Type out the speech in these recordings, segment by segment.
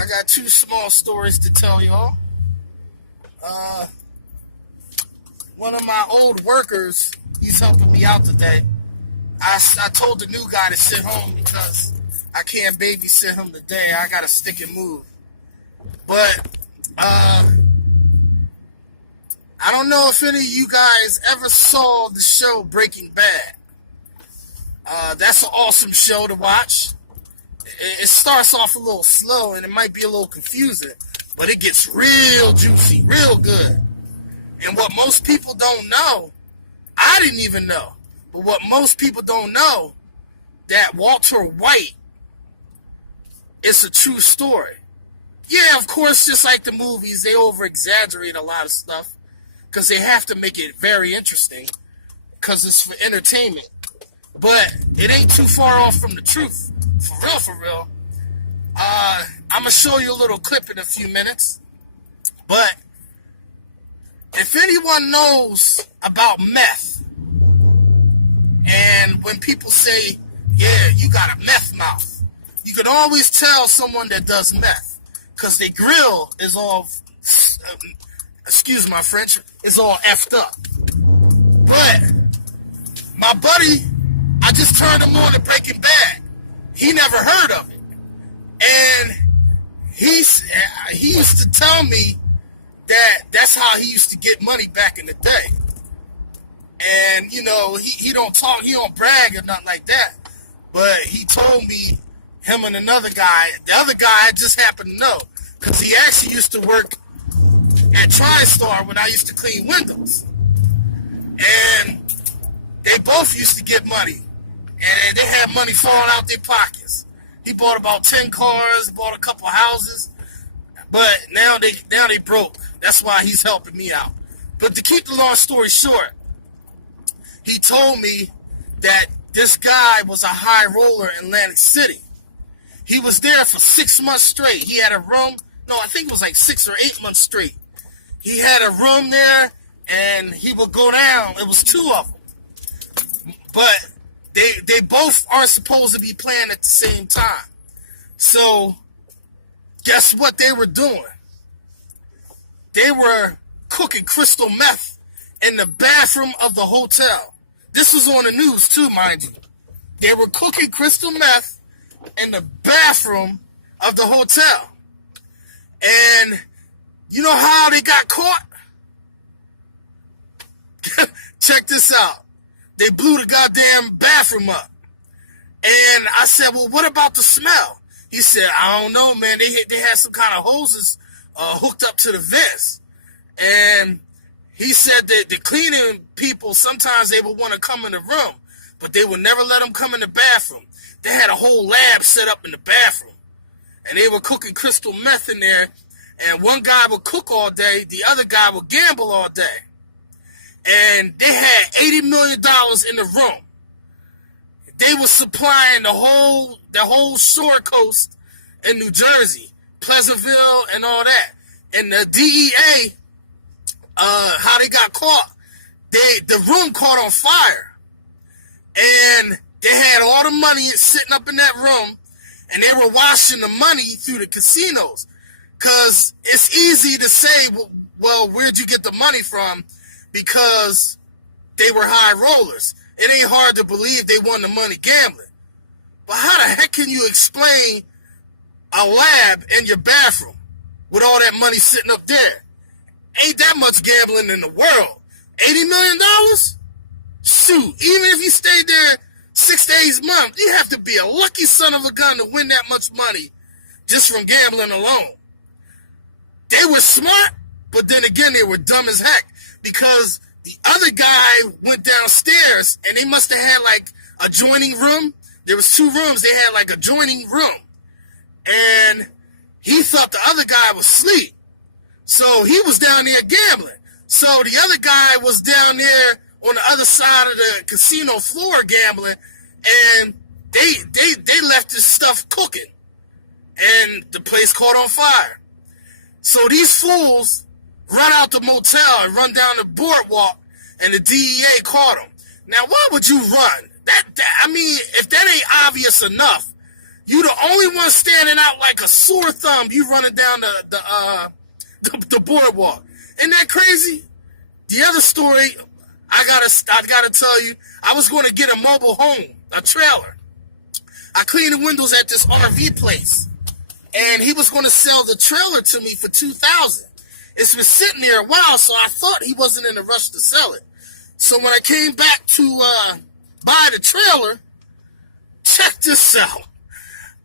I got two small stories to tell y'all. Uh, One of my old workers, he's helping me out today. I told the new guy to sit home because I can't babysit him today. I got to stick and move. But I don't know if any of you guys ever saw the show Breaking Bad. That's an awesome show to watch. It starts off a little slow and it might be a little confusing, but it gets real juicy, real good. And what most people don't know, I didn't even know, but what most people don't know, that Walter White is a true story. Yeah, of course, just like the movies, they over-exaggerate a lot of stuff because they have to make it very interesting because it's for entertainment. But it ain't too far off from the truth. For real. I'm going to show you a little clip in a few minutes. But if anyone knows about meth, and when people say, yeah, you got a meth mouth, you can always tell someone that does meth because their grill is all, excuse my French, is all effed up. But my buddy, I just turned him on to Breaking Bad. He never heard of it. And he used to tell me that that's how he used to get money back in the day. And, you know, he don't talk, he don't brag or nothing like that. But he told me, him and another guy, the other guy I just happened to know, because he actually used to work at TriStar when I used to clean windows. And they both used to get money. And they had money falling out their pockets. He bought about 10 cars, bought a couple houses, but now they broke. That's why he's helping me out. But to keep the long story short, he told me that this guy was a high roller in Atlantic City. He was there for 6 months straight. He had a room. No, I think it was like 6 or 8 months straight. He had a room there, and he would go down. It was two of them. But they both aren't supposed to be playing at the same time. So, guess what they were doing? They were cooking crystal meth in the bathroom of the hotel. This was on the news too, mind you. They were cooking crystal meth in the bathroom of the hotel. And you know how they got caught? Check this out. They blew the goddamn bathroom up. And I said, well, what about the smell? He said, I don't know, man. They had some kind of hoses hooked up to the vents. And he said that the cleaning people, sometimes they would want to come in the room, but they would never let them come in the bathroom. They had a whole lab set up in the bathroom. And they were cooking crystal meth in there. And one guy would cook all day. The other guy would gamble all day. And they had $80 million in the room. They were supplying the whole shore coast in New Jersey, Pleasantville, and all that. And the DEA, how they got caught, the room caught on fire. And they had all the money sitting up in that room, and they were washing the money through the casinos. Because it's easy to say, well, where'd you get the money from? Because they were high rollers. It ain't hard to believe they won the money gambling. But how the heck can you explain a lab in your bathroom with all that money sitting up there? Ain't that much gambling in the world. $80 million? Shoot, even if you stayed there 6 days a month, you have to be a lucky son of a gun to win that much money just from gambling alone. They were smart, but then again, they were dumb as heck. Because the other guy went downstairs and they must have had like a adjoining room. There was 2 rooms. They had like a adjoining room. And he thought the other guy was asleep. So he was down there gambling. So the other guy was down there on the other side of the casino floor gambling. And they left this stuff cooking. And the place caught on fire. So these fools run out the motel and run down the boardwalk, and the DEA caught them. Now, why would you run? I mean, if that ain't obvious enough, You the only one standing out like a sore thumb. You running down the boardwalk. Isn't that crazy? The other story I gotta tell you, I was going to get a mobile home, a trailer. I cleaned the windows at this RV place, and he was going to sell the trailer to me for $2,000. It's been sitting there a while, so I thought he wasn't in a rush to sell it. So when I came back to buy the trailer, check this out.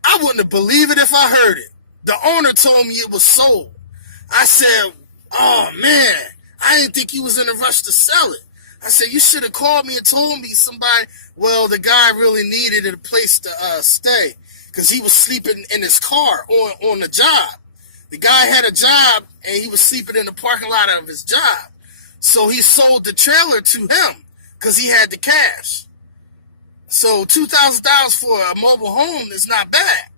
I wouldn't have believed it if I heard it. The owner told me it was sold. I said, oh man, I didn't think he was in a rush to sell it. I said, you should have called me and told me somebody. Well, the guy really needed a place to stay because he was sleeping in his car on the job. The guy had a job and he was sleeping in the parking lot of his job. So he sold the trailer to him because he had the cash. So $2,000 for a mobile home is not bad.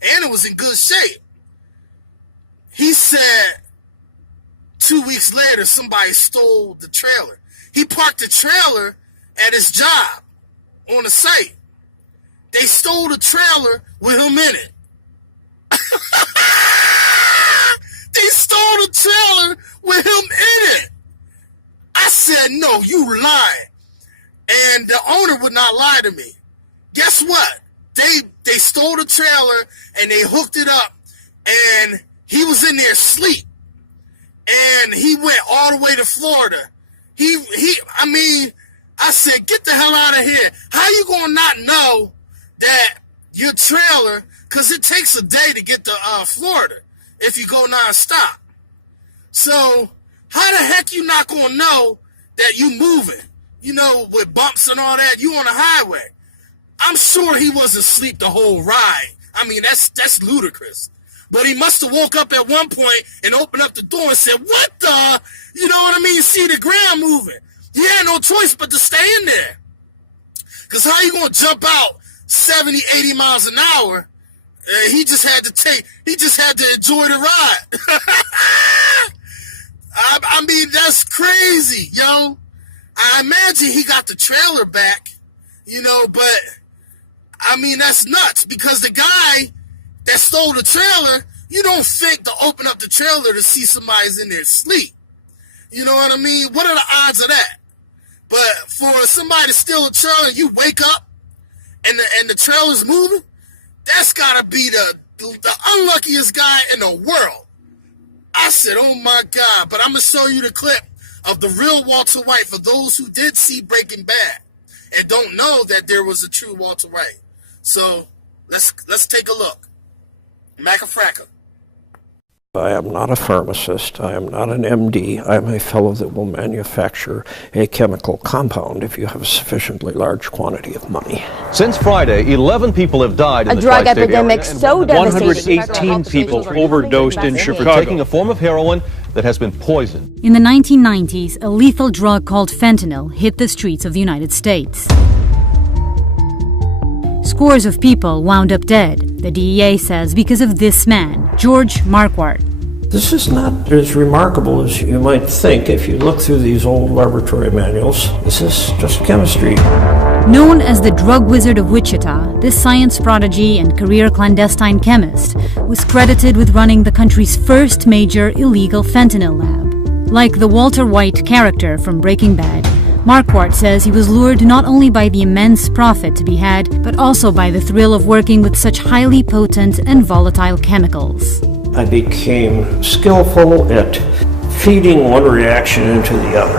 And it was in good shape. He said 2 weeks later, somebody stole the trailer. He parked the trailer at his job on the site. They stole the trailer with him in it. They stole the trailer with him in it. I said, no, you lying. And the owner would not lie to me. Guess what? They stole the trailer and they hooked it up, and he was in there asleep. And he went all the way to Florida. I said, get the hell out of here. How you gonna not know that your trailer, because it takes a day to get to Florida if you go nonstop. So how the heck you not gonna know that you moving? You know, with bumps and all that, you on the highway. I'm sure he wasn't asleep the whole ride. I mean, that's ludicrous. But he must have woke up at one point and opened up the door and said, what the? You know what I mean? See the ground moving. He had no choice but to stay in there. Because how you going to jump out 70, 80 miles an hour? He just had to enjoy the ride. I mean, that's crazy, yo. I imagine he got the trailer back, you know, but I mean, that's nuts because the guy that stole the trailer, you don't think to open up the trailer to see somebody's in there asleep. You know what I mean? What are the odds of that? But for somebody to steal a trailer and you wake up and the trailer's moving, that's got to be the unluckiest guy in the world. I said, oh my God. But I'm going to show you the clip of the real Walter White for those who did see Breaking Bad and don't know that there was a true Walter White. So let's take a look. Macafracka. I am not a pharmacist. I am not an M.D. I am a fellow that will manufacture a chemical compound if you have a sufficiently large quantity of money. Since Friday, 11 people have died in the drug tri-state epidemic area, so devastating. 118 people overdosed in Chicago for taking a form of heroin that has been poisoned. In the 1990s, a lethal drug called fentanyl hit the streets of the United States. Scores of people wound up dead, the DEA says, because of this man, George Marquardt. This is not as remarkable as you might think if you look through these old laboratory manuals. This is just chemistry. Known as the drug wizard of Wichita, this science prodigy and career clandestine chemist was credited with running the country's first major illegal fentanyl lab. Like the Walter White character from Breaking Bad, Marquardt says he was lured not only by the immense profit to be had, but also by the thrill of working with such highly potent and volatile chemicals. I became skillful at feeding one reaction into the other.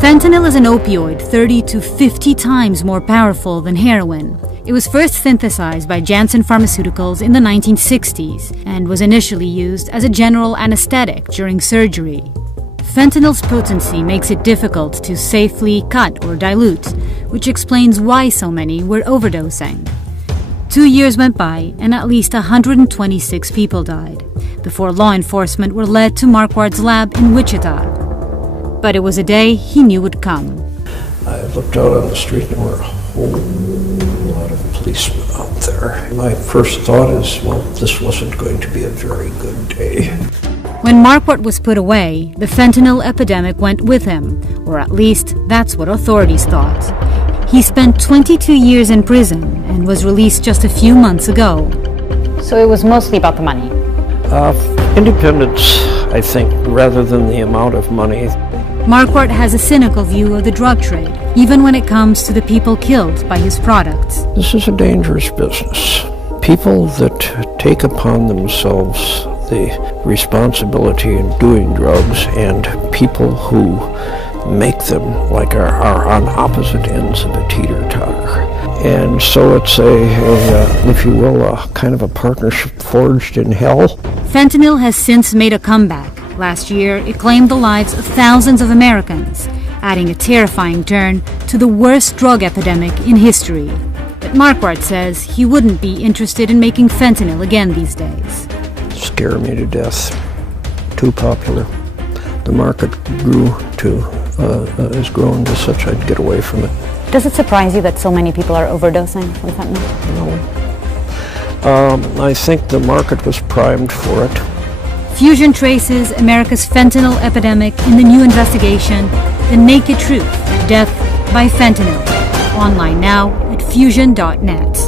Fentanyl is an opioid 30 to 50 times more powerful than heroin. It was first synthesized by Janssen Pharmaceuticals in the 1960s and was initially used as a general anesthetic during surgery. Fentanyl's potency makes it difficult to safely cut or dilute, which explains why so many were overdosing. 2 years went by and at least 126 people died before law enforcement were led to Marquardt's lab in Wichita. But it was a day he knew would come. I looked out on the street and there were a whole lot of policemen out there. My first thought is, well, this wasn't going to be a very good day. When Marquardt was put away, the fentanyl epidemic went with him, or at least that's what authorities thought. He spent 22 years in prison and was released just a few months ago. So it was mostly about the money? Independence, I think, rather than the amount of money. Marquardt has a cynical view of the drug trade, even when it comes to the people killed by his products. This is a dangerous business. People that take upon themselves the responsibility in doing drugs and people who make them like are on opposite ends of a teeter-totter. And so it's if you will, a kind of a partnership forged in hell. Fentanyl has since made a comeback. Last year, it claimed the lives of thousands of Americans, adding a terrifying turn to the worst drug epidemic in history. But Marquardt says he wouldn't be interested in making fentanyl again these days. Scare me to death. Too popular. The market has grown to such I'd get away from it. Does it surprise you that so many people are overdosing with fentanyl? No. I think the market was primed for it. Fusion traces America's fentanyl epidemic in the new investigation, The Naked Truth, Death by Fentanyl. Online now at fusion.net.